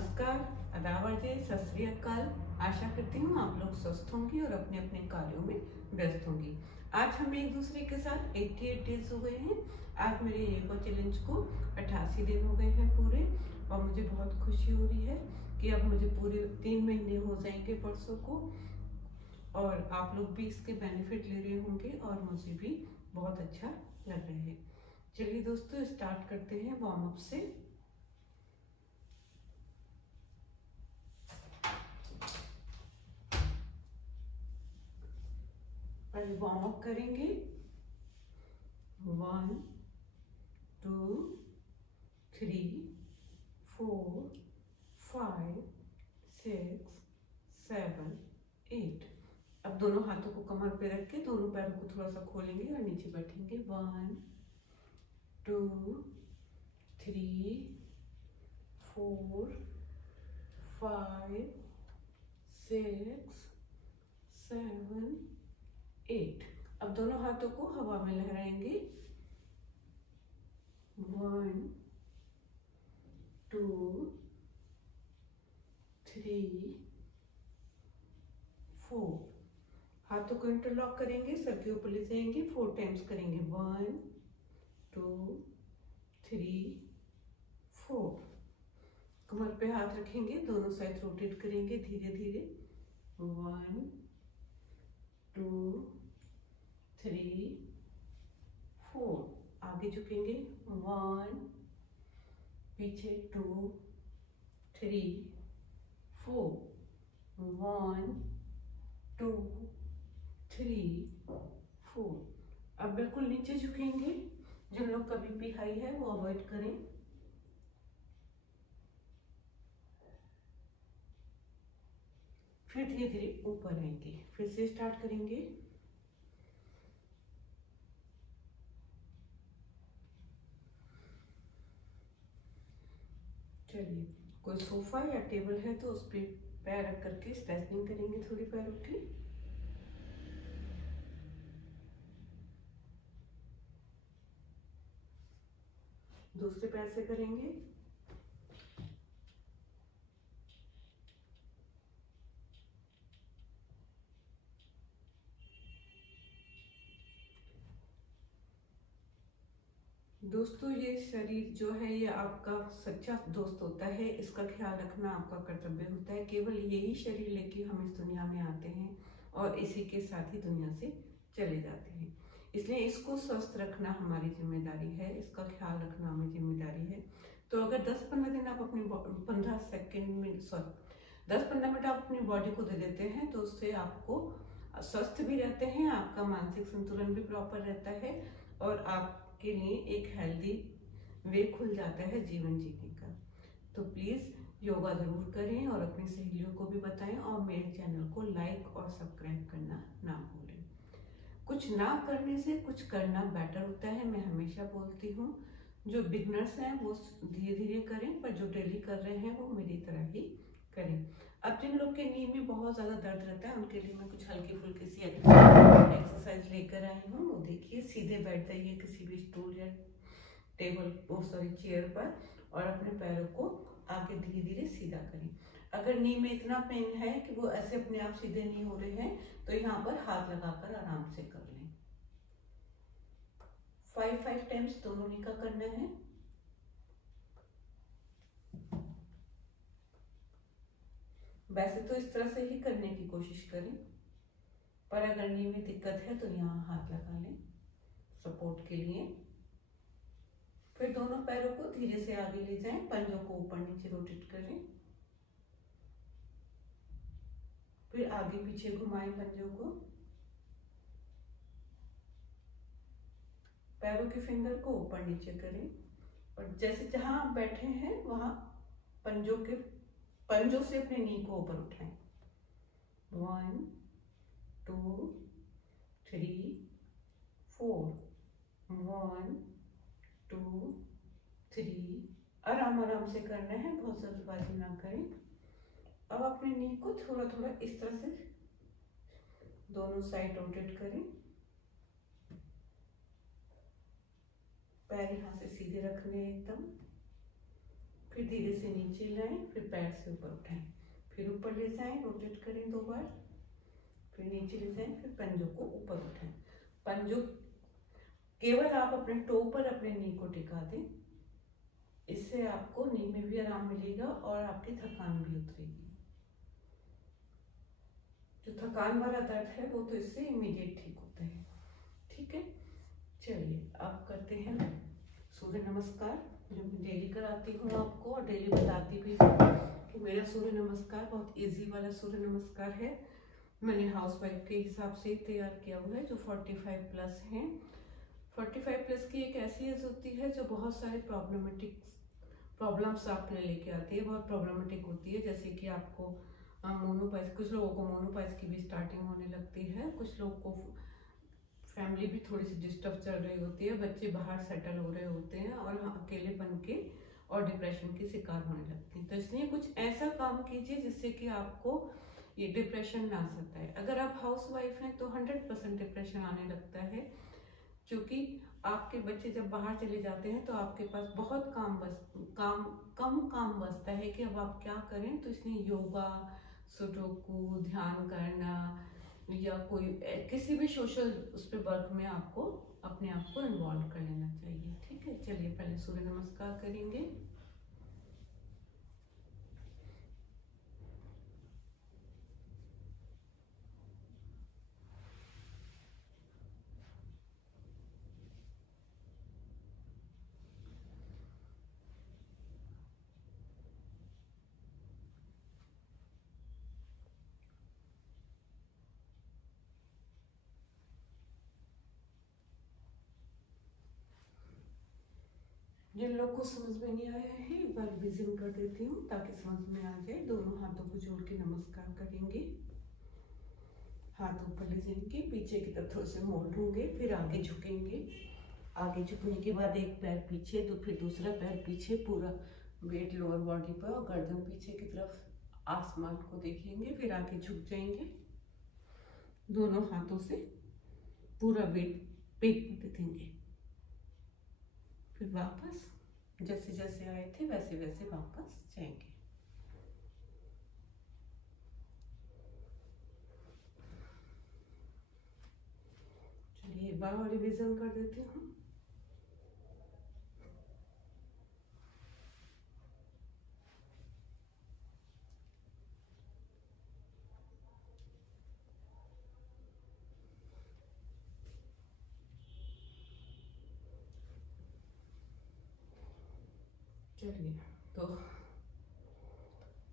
नमस्कार, अदावरजे, सत श्री अकाल। आशा करती हूँ आप लोग स्वस्थ होंगे और अपने अपने कार्यों में व्यस्त होंगी। आज हम एक दूसरे के साथ 88 डेज हो गए हैं। आज मेरे योगा चैलेंज को 88 दिन हो गए हैं पूरे, और मुझे बहुत खुशी हो रही है कि अब मुझे पूरे 3 महीने हो जाएंगे परसों को, और आप लोग भी इसके बेनिफिट ले रहे होंगे और मुझे भी बहुत अच्छा लग रहा है। चलिए दोस्तों, स्टार्ट करते हैं वार्म अप से। पहले वार्म अप करेंगे। 1 2 3 4 5 6 7 8। अब दोनों हाथों को कमर पे रख के दोनों पैरों को थोड़ा सा खोलेंगे और नीचे बैठेंगे। 1 2 3 4 5 6 7 8। अब दोनों हाथों को हवा में लहराएंगे। 1 2 3 4। हाथों को इंटरलॉक करेंगे, सर के ऊपर ले जाएंगे, 4 टाइम्स करेंगे। 1 2 3 4। कमर पे हाथ रखेंगे, दोनों साइड रोटेट करेंगे धीरे धीरे। 1 2 3 4। आगे झुकेंगे। 1 पीछे 2 3 4। 1 2 3 4। अब बिल्कुल नीचे झुकेंगे। जिन लोग का बीपी हाई है वो अवॉइड करें। फिर धीरे धीरे ऊपर आएंगे। फिर से स्टार्ट करेंगे। चलिए, कोई सोफा या टेबल है तो उस पर पैर रख करके स्ट्रेचिंग करेंगे थोड़ी पैरों की। दूसरे पैर से करेंगे। दोस्तों, ये शरीर जो है ये आपका सच्चा दोस्त होता है। इसका ख्याल रखना आपका कर्तव्य होता है। केवल यही शरीर लेके हम इस दुनिया में आते हैं और इसी के साथ ही दुनिया से चले जाते हैं। इसलिए इसको स्वस्थ रखना हमारी जिम्मेदारी है, इसका ख्याल रखना हमारी जिम्मेदारी है। तो अगर 10-15 दिन आप अपनी 10-15 मिनट आप अपनी बॉडी को दे देते हैं तो उससे आपको स्वस्थ भी रहते हैं, आपका मानसिक संतुलन भी प्रॉपर रहता है और आपके लिए एक हेल्दी वे खुल जाता है जीवन जीने का। तो प्लीज योगा जरूर करें और अपनी सहेलियों को भी बताएं, और मेरे चैनल को लाइक और सब्सक्राइब करना ना भूलें। कुछ ना करने से कुछ करना बेटर होता है, मैं हमेशा बोलती हूँ। जो बिगनर्स हैं वो धीरे धीरे करें, पर जो डेली कर रहे हैं वो मेरी तरह ही करें। अब जिन लोग के नी में बहुत ज्यादा दर्द रहता है उनके लिए मैं कुछ हल्की फुल्की सी एक्सरसाइज लेकर आई हूँ। वो देखिए, सीधे बैठ जाइए किसी भी स्टूल या टेबल चेयर पर और अपने पैरों को आगे धीरे धीरे सीधा करें। अगर नी में इतना पेन है कि वो ऐसे अपने आप सीधे नहीं हो रहे हैं तो यहाँ पर हाथ लगाकर आराम से कर लें। 5 टाइम्स दोनों नी का करना है। वैसे तो इस तरह से ही करने की कोशिश करें, पर अगर नी में दिक्कत है तो यहाँ हाथ लगा लें सपोर्ट के लिए। फिर दोनों पैरों को धीरे से आगे ले जाएं, पंजों को ऊपर नीचे रोटेट करें। फिर आगे पीछे घुमाएं पंजों को। पैरों के फिंगर को ऊपर नीचे करें और जैसे जहां आप बैठे हैं वहां पंजों से अपने नी को ऊपर उठाएं। 1 2 3 4। 1 2 3। आराम आराम से करना है, बहुत जल्दबाजी ना करें। अब अपने नी को थोड़ा थोड़ा इस तरह से दोनों साइड रोटेट करें। पैर यहाँ से सीधे रखने एकदम। फिर धीरे से नीचे लाएं, फिर पैर से ऊपर उठाएं, फिर ऊपर ले जाएं, रोटेट करें 2 बार, फिर नीचे ले जाएं, फिर पंजों को ऊपर उठाएं। पंजों केवल आप अपने टो पर अपने नी को टिका दें, इससे आपको नी में भी आराम मिलेगा और आपकी थकान भी उतरेगी। जो थकान वाला दर्द है वो तो इससे इमीडिएट ठीक होता है। ठीक है, चलिए अब करते हैं सूर्य नमस्कार, जो मैं डेली कराती हूँ आपको और डेली बताती भी हूँ कि मेरा सूर्य नमस्कार बहुत इजी वाला सूर्य नमस्कार है। मैंने हाउसवाइफ के हिसाब से तैयार किया हुआ है, जो 45 प्लस हैं। 45 प्लस की एक ऐसी एज होती है जो बहुत सारे प्रॉब्लम्स आपके लेके आती है, बहुत प्रॉब्लमेटिक होती है। जैसे कि आपको मोनोपाइज, कुछ लोगों को मोनोपाइज की भी स्टार्टिंग होने लगती है, कुछ लोग को फैमिली भी थोड़ी सी डिस्टर्ब चल रही होती है, बच्चे बाहर सेटल हो रहे होते हैं और अकेलेपन के और डिप्रेशन के शिकार होने लगते हैं। तो इसलिए कुछ ऐसा काम कीजिए जिससे कि आपको ये डिप्रेशन ना आ सकता है। अगर आप हाउसवाइफ हैं तो 100% डिप्रेशन आने लगता है, क्योंकि आपके बच्चे जब बाहर चले जाते हैं तो आपके पास बहुत कम काम बचता है कि अब आप क्या करें। तो इसलिए योगा, सुडोकू, ध्यान करना या कोई किसी भी सोशल उस पर वर्क में आपको अपने आप को इन्वॉल्व कर लेना चाहिए। ठीक है, चलिए पहले सूर्य नमस्कार करेंगे। जिन लोग को समझ में नहीं आया है एक बार रिविजन कर देती हूँ ताकि समझ में आ जाए। दोनों हाथों को जोड़ के नमस्कार करेंगे, हाथ ऊपर ले जाएंगे, पीछे की तरफ थोड़े से मोड़ होंगे, फिर आगे झुकेंगे। आगे झुकने के बाद एक पैर पीछे, तो फिर दूसरा पैर पीछे, पूरा वेट लोअर बॉडी पर और गर्दन पीछे की तरफ आसमान को देखेंगे। फिर आगे झुक जाएंगे, दोनों हाथों से पूरा वेट पेट पे देंगे। फिर वापस जैसे जैसे आए थे वैसे वैसे वापस जाएंगे। चलिए एक बार और रिविजन कर देती हूँ। चलिए तो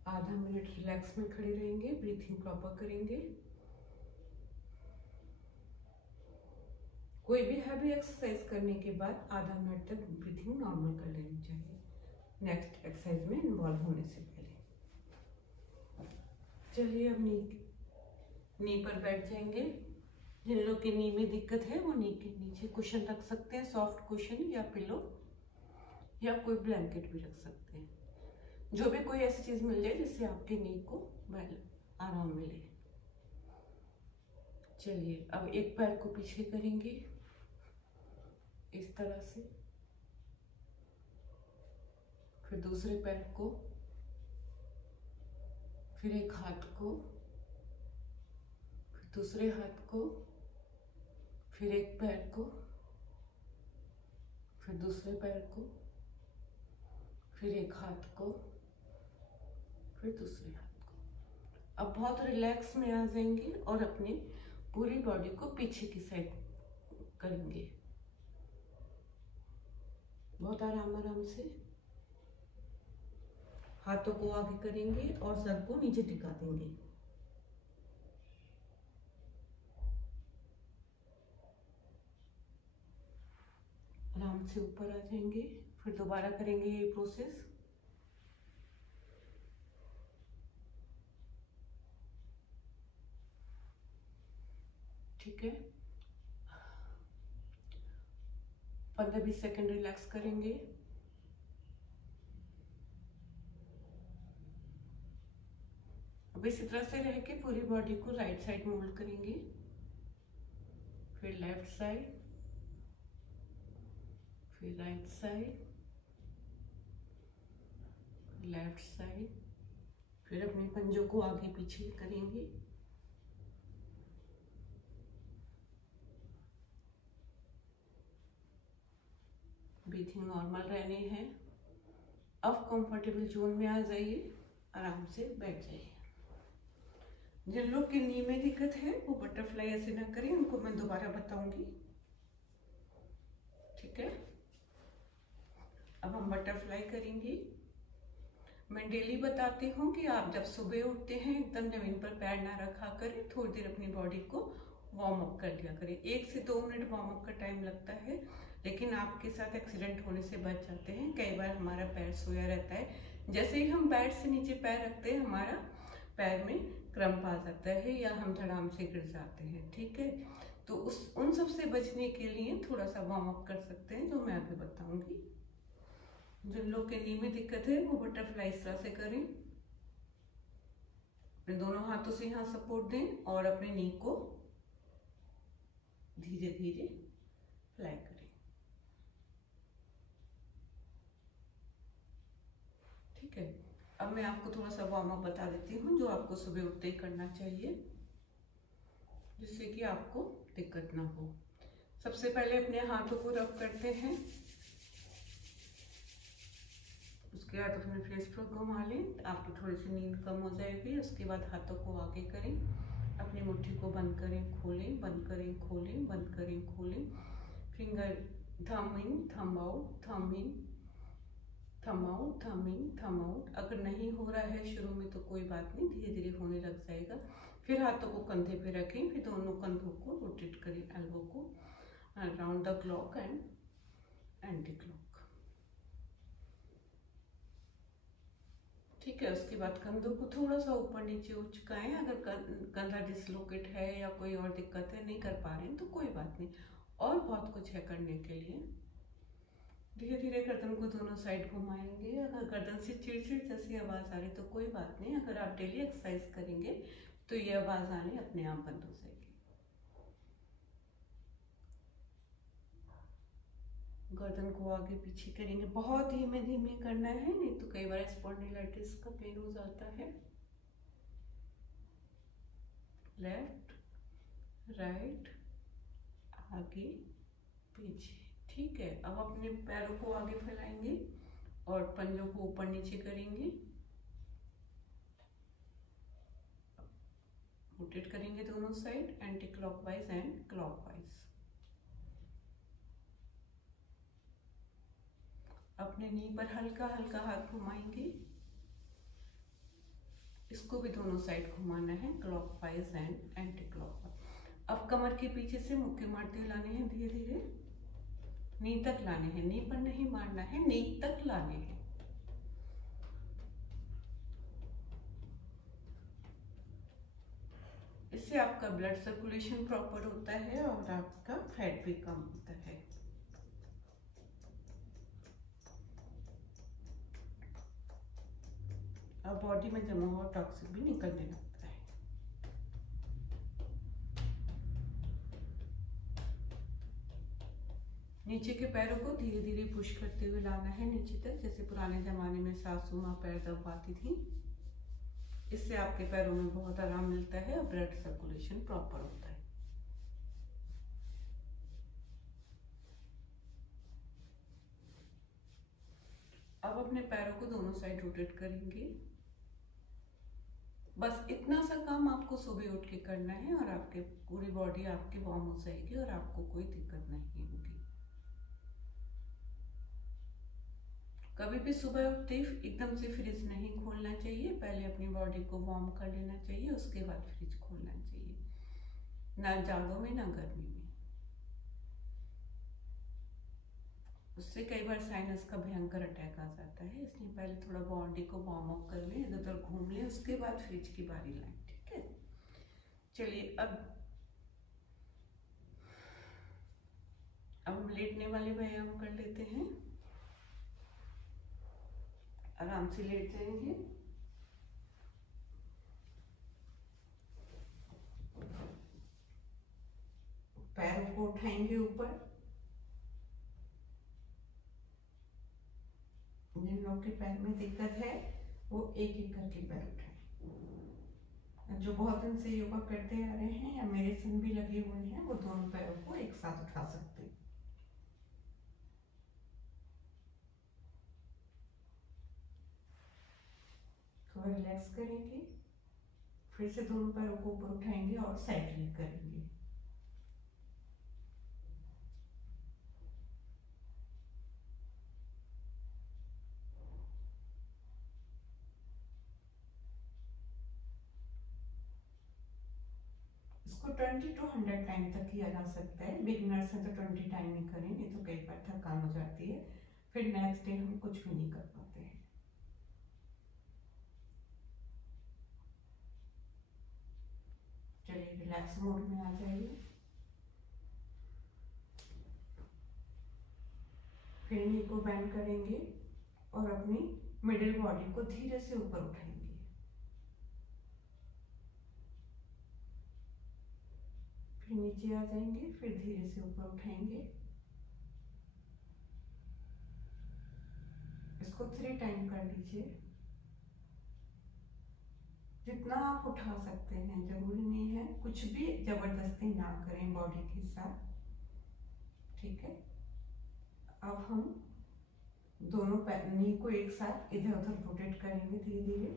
आधा मिनट रिलैक्स में खड़े रहेंगे, ब्रीथिंग प्रॉपर करेंगे। कोई भी हैवी एक्सरसाइज करने के बाद आधा मिनट तक ब्रीथिंग नॉर्मल कर लेनी चाहिए, नेक्स्ट एक्सरसाइज में इन्वॉल्व होने से पहले। चलिए अब नी पर बैठ जाएंगे। जिन लोग की नी में दिक्कत है वो नी के नीचे कुशन रख सकते हैं, सॉफ्ट कुशन या पिलो या कोई ब्लैंकेट भी रख सकते हैं, जो भी कोई ऐसी चीज मिल जाए जिससे आपके नी को आराम मिले। चलिए अब एक पैर को पीछे करेंगे इस तरह से, फिर दूसरे पैर को, फिर एक हाथ को, फिर दूसरे हाथ को, फिर एक पैर को, फिर दूसरे पैर को, फिर एक हाथ को, फिर दूसरे हाथ को। अब बहुत रिलैक्स में आ जाएंगे और अपनी पूरी बॉडी को पीछे की साइड करेंगे, बहुत आराम आराम से। हाथों को आगे करेंगे और सर को नीचे टिका देंगे। आराम से ऊपर आ जाएंगे, फिर दोबारा करेंगे ये प्रोसेस। ठीक है, 15-20 सेकंड रिलैक्स करेंगे। अब इसी तरह से रह के पूरी बॉडी को राइट साइड मोल्ड करेंगे, फिर लेफ्ट साइड, फिर राइट साइड, लेफ्ट साइड, फिर अपने पंजों को आगे पीछे करेंगे। ब्रीथिंग नॉर्मल रहने हैं। अब कंफर्टेबल जोन में आ जाइए, आराम से बैठ जाइए। जिन लोग के नी में दिक्कत है वो बटरफ्लाई ऐसे ना करें, उनको मैं दोबारा बताऊंगी, ठीक है। अब हम बटरफ्लाई करेंगे। मैं डेली बताती हूँ कि आप जब सुबह उठते हैं एकदम जमीन पर पैर ना रखा करें, थोड़ी देर अपनी बॉडी को वार्म अप कर लिया करें। 1 से 2 मिनट वार्म अप का टाइम लगता है, लेकिन आपके साथ एक्सीडेंट होने से बच जाते हैं। कई बार हमारा पैर सोया रहता है, जैसे ही हम बेड से नीचे पैर रखते हैं हमारा पैर में क्रम्प आ जाता है या हम धड़ाम से गिर जाते हैं, ठीक है। तो उन सब से बचने के लिए थोड़ा सा वार्म अप कर सकते हैं, जो मैं अभी बताऊंगी। जिन लोग के नी में दिक्कत है वो बटरफ्लाई इस तरह से करें। अपने दोनों हाथों से यहाँ सपोर्ट दें और अपने नी को धीरे धीरे फ्लाई करें, ठीक है। अब मैं आपको थोड़ा सा वार्म अप बता देती हूँ, जो आपको सुबह उठते ही करना चाहिए, जिससे कि आपको दिक्कत ना हो। सबसे पहले अपने हाथों को रब करते हैं, उसके बाद अपने फेस पर घुमा लें, आपकी थोड़ी सी नींद कम हो जाएगी। उसके बाद हाथों को आगे करें, अपनी मुट्ठी को बंद करें खोलें, बंद करें खोलें, बंद करें खोलें। फिंगर थंब इन थंब आउट, थंब इन थंब आउट, थंब इन थंब आउट। अगर नहीं हो रहा है शुरू में तो कोई बात नहीं, धीरे धीरे होने लग जाएगा। फिर हाथों को कंधे पे रखें, फिर दोनों कंधों को रोटेट करें, एल्बो को around the clock and anti clock, ठीक है। उसके बाद कंधों को थोड़ा सा ऊपर नीचे उचकाएं। अगर कंधा डिसलोकेट है या कोई और दिक्कत है, नहीं कर पा रहे हैं तो कोई बात नहीं, और बहुत कुछ है करने के लिए। धीरे धीरे गर्दन को दोनों साइड घुमाएंगे। अगर गर्दन से चिड़चिड़ जैसी आवाज आ रही तो कोई बात नहीं, अगर आप डेली एक्सरसाइज करेंगे तो ये आवाज आनी अपने आप बंद हो जाएगी। गर्दन को आगे पीछे करेंगे, बहुत धीमे धीमे करना है, नहीं तो कई बार स्पॉन्डिलाइटिस का पेन हो जाता है। लेफ्ट राइट आगे पीछे, ठीक है। अब अपने पैरों को आगे फैलाएंगे और पंजों को ऊपर नीचे करेंगे, रोटेट करेंगे दोनों side, anti clockwise and clockwise. अपने नी पर हल्का हल्का हाथ घुमाएंगे, इसको भी दोनों साइड घुमाना है, क्लॉकवाइज एंड एंटी क्लॉकवाइज। अब कमर के पीछे से मुक्के मारते हुए लाने हैं, धीरे धीरे नी तक लाने हैं, नी पर नहीं मारना है, नी तक लाने हैं। इससे आपका ब्लड सर्कुलेशन प्रॉपर होता है और आपका फैट भी कम होता है। और बॉडी में जमा हुआ टॉक्सिक भी निकलने लगता है। नीचे के पैरों को धीरे धीरे पुश करते हुए लाना है नीचे तक, जैसे पुराने जमाने में सासू माँ पैर दबाती थी। इससे आपके पैरों में बहुत आराम मिलता है और ब्लड सर्कुलेशन प्रॉपर होता है। अब अपने पैरों को दोनों साइड रोटेट करेंगे। बस इतना सा काम आपको सुबह उठ के करना है और आपके पूरी बॉडी आपकी वार्म हो जाएगी और आपको कोई दिक्कत नहीं होगी। कभी भी सुबह उठते ही एकदम से फ्रिज नहीं खोलना चाहिए, पहले अपनी बॉडी को वार्म कर लेना चाहिए, उसके बाद फ्रिज खोलना चाहिए, ना जाड़ों में ना गर्मी में। उससे कई बार साइनस का भयंकर अटैक आ जाता है, इसलिए पहले थोड़ा बॉडी को वार्म अप कर लें, इधर उधर घूम लें, उसके बाद फ्रिज की बारी लाएं, ठीक है। चलिए अब हम लेटने वाले व्यायाम कर लेते हैं। आराम से लेट जाएंगे, पैरों को उठाएंगे ऊपर। जिन लोगों के पैर में दिक्कत है वो एक एक करके पैर उठाएं। जो बहुत दिन से योगा करते आ रहे हैं या मेरे सन भी लगे हुए हैं, वो दोनों पैरों को एक साथ उठा सकते हैं। थोड़ा रिलैक्स करेंगे, फिर से दोनों पैरों को ऊपर उठाएंगे और साइकिलिंग करेंगे। इसको 20 to 100 टाइम तक किया जा सकता है। बिगिनर्स हैं तो 20 टाइम ही करें, नहीं तो कई बार थकान हो जाती है, फिर नेक्स्ट डे हम कुछ भी नहीं कर पाते हैं। चलिए रिलैक्स मोड में आ जाइए। फिर नी को बेंड करेंगे और अपनी मिडिल बॉडी को धीरे से ऊपर उठाएंगे। फिर नीचे आ जाएंगे, फिर धीरे से ऊपर उठाएंगे। इसको 3 टाइम कर लीजिए। जितना आप उठा सकते हैं, जरूरी नहीं है, कुछ भी जबरदस्ती ना करें बॉडी के साथ, ठीक है। अब हम दोनों नी को एक साथ इधर उधर रोटेट करेंगे धीरे धीरे।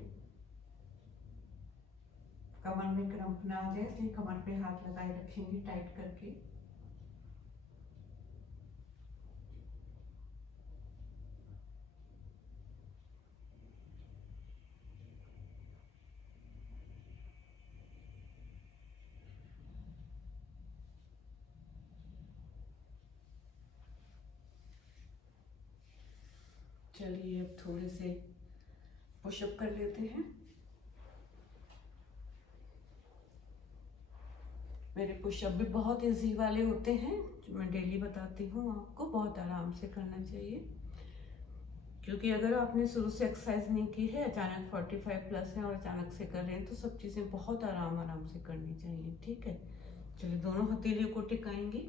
कमर में क्रम्प ना आ जाए, इसलिए कमर पे हाथ लगाए रखेंगे टाइट करके। चलिए अब थोड़े से पुशअप कर लेते हैं। मेरे पुशअप भी बहुत इजी वाले होते हैं, जो मैं डेली बताती हूँ आपको। बहुत आराम से करना चाहिए, क्योंकि अगर आपने शुरू से एक्सरसाइज नहीं की है, अचानक 45 प्लस है और अचानक से कर रहे हैं, तो सब चीज़ें बहुत आराम से करनी चाहिए, ठीक है। चलिए दोनों हथेलियों को टिकाएंगे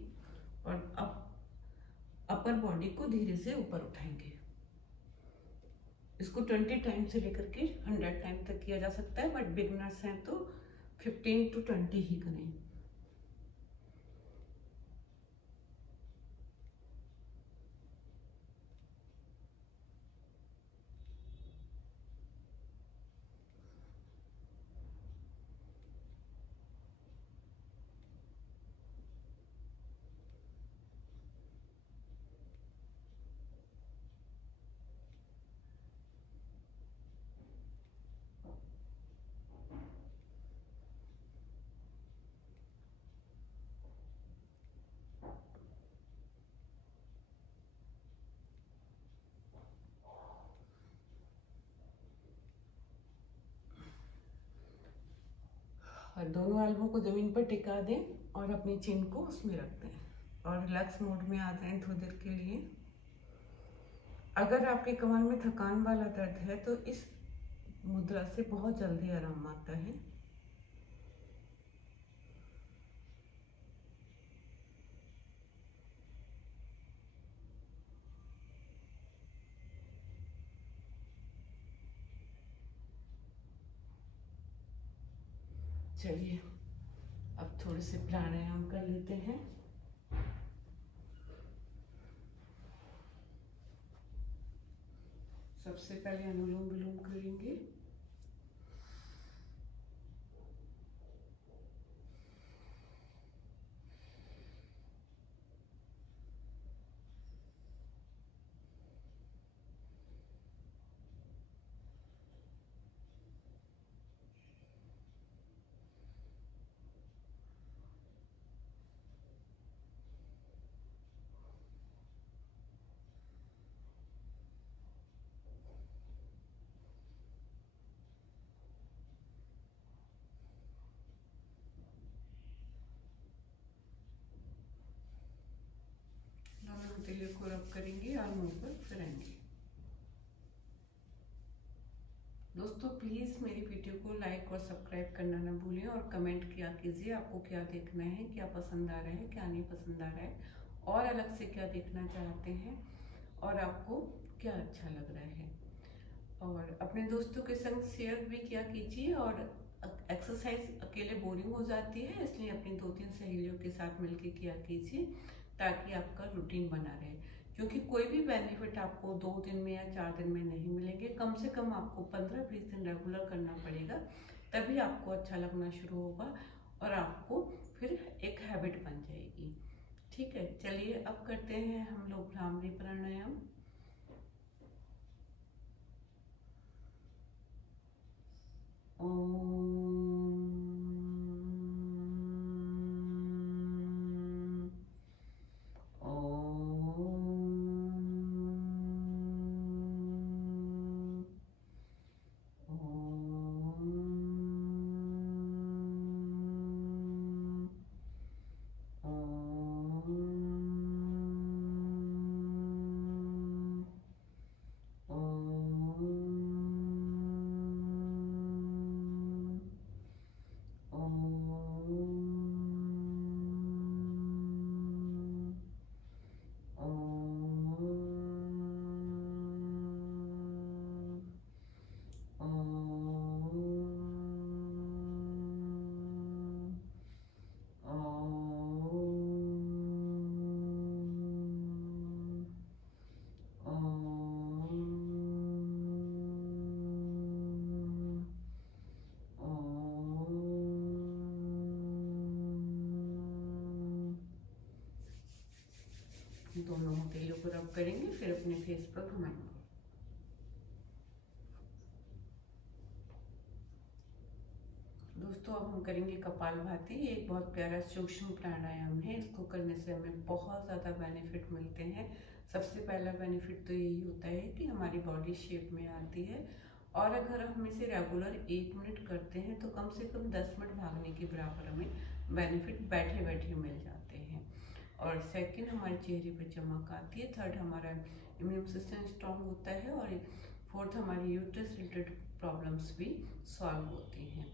और अब अपर बॉडी को धीरे से ऊपर उठाएंगे। इसको 20 टाइम से लेकर के 100 टाइम तक किया जा सकता है, बट बिगनर्स हैं तो 15 to 20 ही करें। और दोनों एल्बो को जमीन पर टिका दें और अपनी चिन को उसमें रख दें और रिलैक्स मोड में आ जाएं थोड़ी देर के लिए। अगर आपके कमर में थकान वाला दर्द है तो इस मुद्रा से बहुत जल्दी आराम आता है। चलिए अब थोड़े से प्राणायाम कर लेते हैं। सबसे पहले अनुलोम विलोम करेंगे। हथेलियों को रब करेंगे और मुंह पर फिराएंगे। दोस्तों प्लीज़ मेरी वीडियो को लाइक और सब्सक्राइब करना ना भूलें और कमेंट किया कीजिए आपको क्या देखना है, क्या पसंद आ रहा है, क्या नहीं पसंद आ रहा है, और अलग से क्या देखना चाहते हैं और आपको क्या अच्छा लग रहा है। और अपने दोस्तों के संग शेयर भी किया कीजिए। और एक्सरसाइज अकेले बोरिंग हो जाती है, इसलिए अपनी 2-3 सहेलियों के साथ मिलकर किया कीजिए ताकि आपका रूटीन बना रहे। क्योंकि कोई भी बेनिफिट आपको 2 दिन में या 4 दिन में नहीं मिलेंगे, कम से कम आपको 15-20 दिन रेगुलर करना पड़ेगा, तभी आपको अच्छा लगना शुरू होगा और आपको फिर एक हैबिट बन जाएगी। ठीक है, चलिए अब करते हैं हम लोग भ्रामरी प्राणायाम। दोनों हथेलियों को रब करेंगे, फिर अपने फेस पर घुमाएंगे। दोस्तों, अब हम करेंगे कपालभाति। ये एक बहुत प्यारा सूक्ष्म प्राणायाम है। इसको करने से हमें बहुत ज़्यादा बेनिफिट मिलते हैं। सबसे पहला बेनिफिट तो यही होता है कि हमारी बॉडी शेप में आती है, और अगर हम इसे रेगुलर 1 मिनट करते हैं तो कम से कम 10 मिनट भागने के बराबर हमें बेनिफिट बैठे बैठे मिल जाते हैं। और सेकंड, हमारे चेहरे पे चमक आती है। थर्ड, हमारा इम्यून सिस्टम स्ट्रांग होता है। और फोर्थ, हमारी यूट्रस रिलेटेड प्रॉब्लम्स भी सॉल्व होती हैं।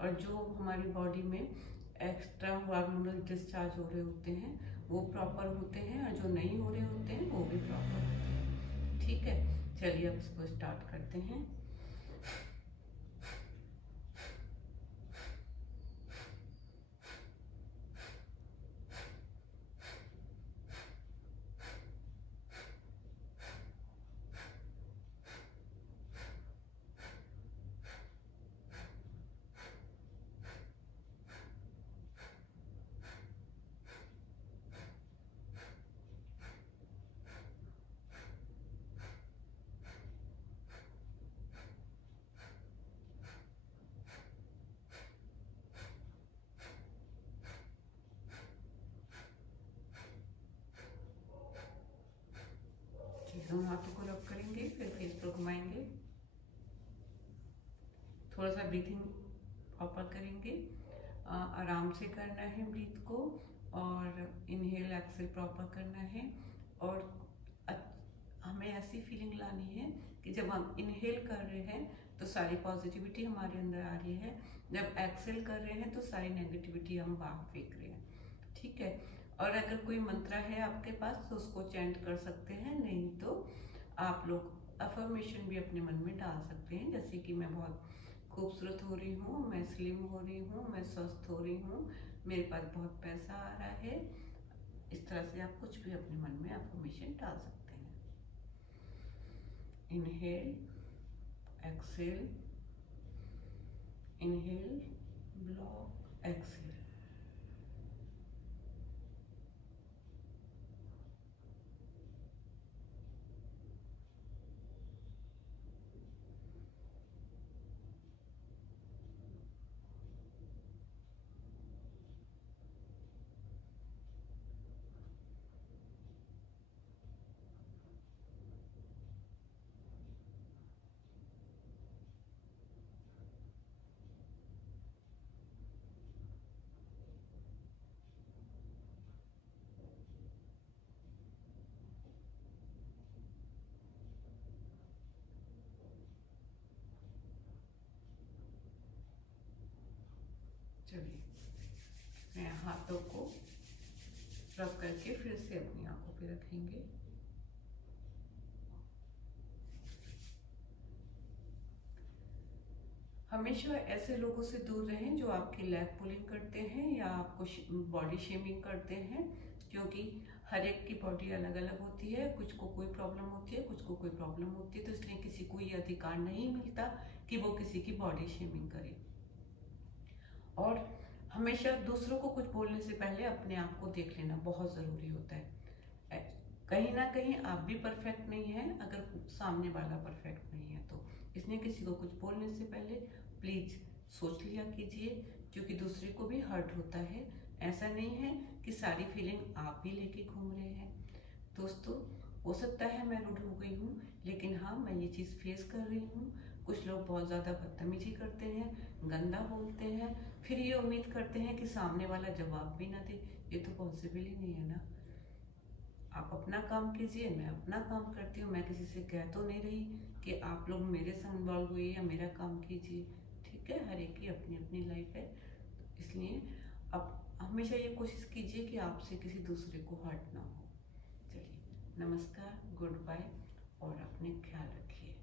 और जो हमारी बॉडी में एक्स्ट्रा हार्मोनल डिस्चार्ज हो रहे होते हैं वो प्रॉपर होते हैं, और जो नहीं हो रहे होते हैं वो भी प्रॉपर होते हैं। ठीक है, चलिए अब इसको स्टार्ट करते हैं। दोनों हाथों को रब करेंगे, फिर फेस पर घुमाएंगे। थोड़ा सा ब्रीथिंग प्रॉपर करेंगे। आराम से करना है ब्रीथ को, और इनहेल एक्सेल प्रॉपर करना है। और हमें ऐसी फीलिंग लानी है कि जब हम इनहेल कर रहे हैं तो सारी पॉजिटिविटी हमारे अंदर आ रही है, जब एक्सेल कर रहे हैं तो सारी नेगेटिविटी हम बाहर फेंक रहे हैं। ठीक है, और अगर कोई मंत्र है आपके पास तो उसको चैंट कर सकते हैं, नहीं तो आप लोग अफर्मेशन भी अपने मन में डाल सकते हैं, जैसे कि मैं बहुत खूबसूरत हो रही हूँ, मैं स्लिम हो रही हूँ, मैं स्वस्थ हो रही हूँ, मेरे पास बहुत पैसा आ रहा है। इस तरह से आप कुछ भी अपने मन में अफर्मेशन डाल सकते हैं। Inhale, exhale, inhale, block, exhale. चलिए, मैं हाथों को रब करके फिर से अपनी आंखों पे रखेंगे। हमेशा ऐसे लोगों से दूर रहें जो आपकी लेग पुलिंग करते हैं या आपको बॉडी शेमिंग करते हैं, क्योंकि हर एक की बॉडी अलग अलग होती है। कुछ को कोई प्रॉब्लम होती है, कुछ को कोई प्रॉब्लम होती है, तो इसलिए किसी को ये अधिकार नहीं मिलता कि वो किसी की बॉडी शेमिंग करे। और हमेशा दूसरों को कुछ बोलने से पहले अपने आप को देख लेना बहुत ज़रूरी होता है। कहीं ना कहीं आप भी परफेक्ट नहीं हैं, अगर सामने वाला परफेक्ट नहीं है तो। इसलिए किसी को कुछ बोलने से पहले प्लीज़ सोच लिया कीजिए, क्योंकि दूसरे को भी हर्ट होता है। ऐसा नहीं है कि सारी फीलिंग आप भी लेके घूम रहे हैं। दोस्तों, हो सकता है मैं रूड हो गई हूँ, लेकिन हाँ, मैं ये चीज़ फेस कर रही हूँ। कुछ लोग बहुत ज़्यादा बदतमीजी करते हैं, गंदा बोलते हैं, फिर ये उम्मीद करते हैं कि सामने वाला जवाब भी ना दे। ये तो पॉसिबल ही नहीं है ना। आप अपना काम कीजिए, मैं अपना काम करती हूँ। मैं किसी से कह तो नहीं रही कि आप लोग मेरे संग इन्वॉल्व हुए या मेरा काम कीजिए। ठीक है, हर एक की अपनी अपनी लाइफ है, इसलिए अब हमेशा ये कोशिश कीजिए कि आपसे किसी दूसरे को हर्ट ना हो। चलिए, नमस्कार, गुड बाय, और अपने ख्याल रखिए।